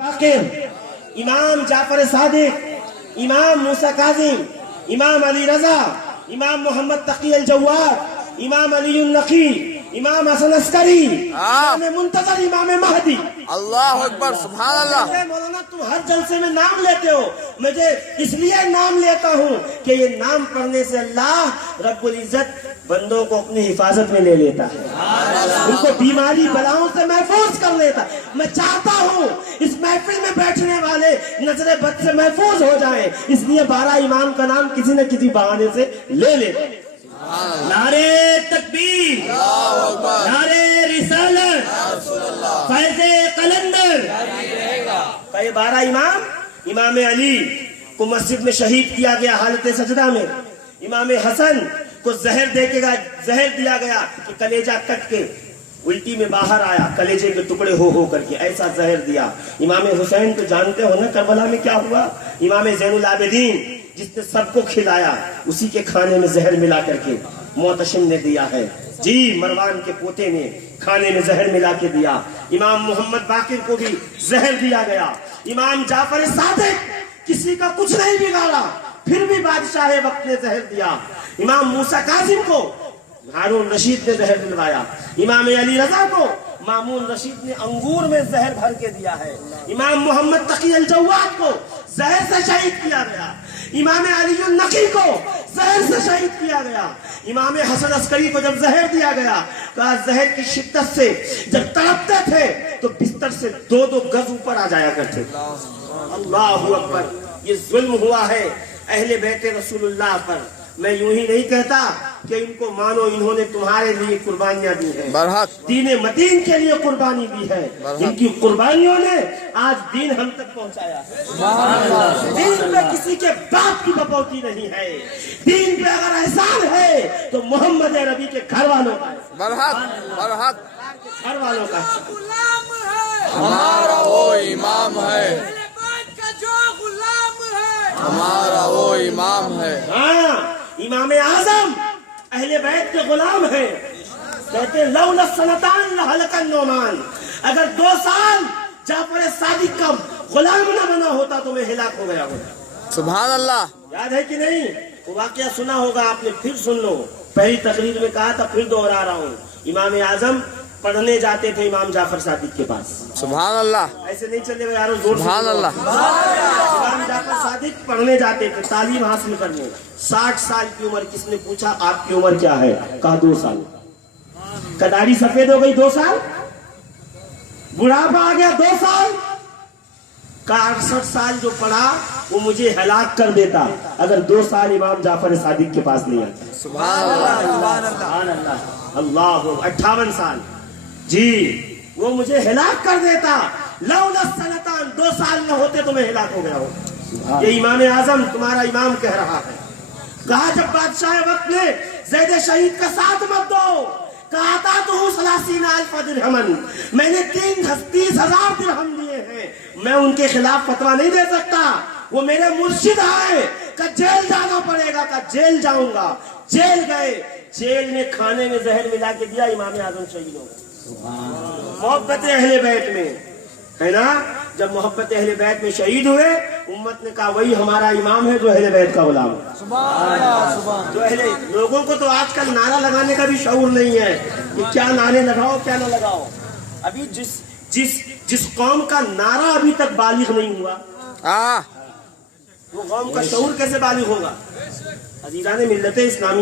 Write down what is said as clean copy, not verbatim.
باقر، امام جعفر صادق، امام موسیٰ کاظم، امام علی رضا، امام محمد تقی الجواد، امام علی النقی، امام حسن عسکری، امام منتظر، امام مہدی۔ اللہ اکبر، سبحان اللہ۔ مولانا تم ہر جلسے میں نام لیتے ہو، مجھے اس لیے نام لیتا ہوں کہ یہ نام پڑھنے سے اللہ رب العزت بندوں کو اپنی حفاظت میں لے لیتا ہے، ان کو بیماری بلاؤں سے محفوظ کر لیتا ہے۔ میں چاہتا ہوں اس محفل میں بیٹھنے والے نظر بد سے محفوظ ہو جائیں، اس لیے 12 امام کا نام کسی نہ کسی بہانے سے لے لیتے ہیں۔ نعرے تکبیر، نعرے رسالت، فیض قلندر۔ کہ 12 امام، امام علی کو مسجد میں شہید کیا گیا حالت سجدہ میں، امام حسن کو زہر دیا گیا کہ کلیجہ کٹ کے الٹی میں باہر آیا، کلیجے کے ٹکڑے ہو کر کے ایسا زہر دیا۔ امام حسین تو جانتے ہو نا کربلا میں کیا ہوا، امام زین العابدین جس نے سب کو کھلایا، اسی کے کھانے میں زہر ملا کر کے محتشم نے دیا ہے، جی مروان کے پوتے نے کھانے میں زہر ملا کے دیا۔ امام محمد باقر کو بھی زہر دیا گیا۔ امام جعفر صادق کسی کا کچھ نہیں بگاڑا، پھر بھی بادشاہ وقت نے زہر دیا۔ امام موسیٰ کاظم کو ہارون رشید نے زہر دلوایا۔ امام علی رضا کو مامون رشید نے انگور میں زہر بھر کے دیا ہے۔ امام محمد تقی الجواد کو زہر سے شہید کیا گیا۔ امام علی النقی کو زہر سے شہید کیا گیا۔ امام حسن عسکری کو جب زہر دیا گیا، کہا زہر کی شدت سے جب تڑپتے تھے تو بستر سے 2 گز اوپر آ جایا کرتے تھے۔ اللہ اکبر، یہ ظلم ہوا ہے اہل بیت رسول اللہ پر۔ میں یوں ہی نہیں کہتا کہ ان کو مانو، انہوں نے تمہارے لیے قربانیاں دی ہیں، دین متین کے لیے قربانی دی ہے، ان کی قربانیوں نے آج دین ہم تک پہنچایا ہے۔ دین پہ کسی کے باپ کی بپوتی نہیں ہے، دین پہ اگر احسان ہے تو محمد عربی کے گھر والوں کا ہے، گھر والوں کا ہے۔ ہمارا وہ امام ہے، ہمارا وہ امام ہے۔ ہاں، امام اعظم اہل بیت کے غلام ہیں، کہتے ہیں لولا السنتان لہلک النعمان، اگر 2 سال جعفر صادق کا غلام نہ بنا ہوتا تو میں ہلاک ہو گیا ہوتا۔ سبحان اللہ۔ یاد ہے کہ نہیں؟ وہ واقعہ سنا ہوگا آپ نے، پھر سن لو، پہلی تقریر میں کہا تھا، پھر دوہرا رہا ہوں۔ امام اعظم پڑھنے جاتے تھے امام جعفر صادق کے پاس، سبحان اللہ، ایسے نہیں چلے گا یارو، زور سے سبحان اللہ۔ امام جعفر صادق پڑھنے جاتے تھے تعلیم حاصل کرنے۔ 60 سال کی عمر، کس نے پوچھا آپ کی عمر کیا ہے؟ کہا 2 سال۔ کداری سفید ہو گئی 2 سال، بڑھاپا آ گیا 2 سال۔ کہا 68 سال جو پڑھا وہ مجھے ہلاک کر دیتا اگر 2 سال امام جعفر صادق کے پاس نہیں آتا۔ سبحان اللہ، سبحان اللہ، اللہ۔ 58 سال، جی وہ مجھے ہلاک کر دیتا، لولا السنتان، 2 سال نہ ہوتے تو میں ہلاک ہو گیا ہوں۔ یہ امام اعظم تمہارا امام کہہ رہا ہے۔ کہا جب بادشاہ وقت نے زید شہید کا ساتھ مت دو، کہا تھا تو 30,000 درہمن، میں نے 30,000 درہم دیے ہیں، میں ان کے خلاف فتویٰ نہیں دے سکتا، وہ میرے مرشد آئے کہ جیل جانا پڑے گا، کہ جیل جاؤں گا۔ جیل گئے، جیل میں کھانے میں زہر ملا کے دیا، امام اعظم شہید ہو گئے۔ محبت اہل بیت میں ہے نا، جب محبت اہل بیت میں شہید ہوئے، امت نے کہا وہی ہمارا امام ہے جو اہل بیت کا غلام ہے۔ جو لوگوں کو تو آج کل نعرہ لگانے کا بھی شعور نہیں ہے کہ کیا نعرے لگاؤ کیا نہ لگاؤ۔ ابھی جس قوم کا نعرہ ابھی تک بالغ نہیں ہوا، وہ قوم کا شعور کیسے بالغ ہوگا؟ عزیزان ملت اسلامیہ،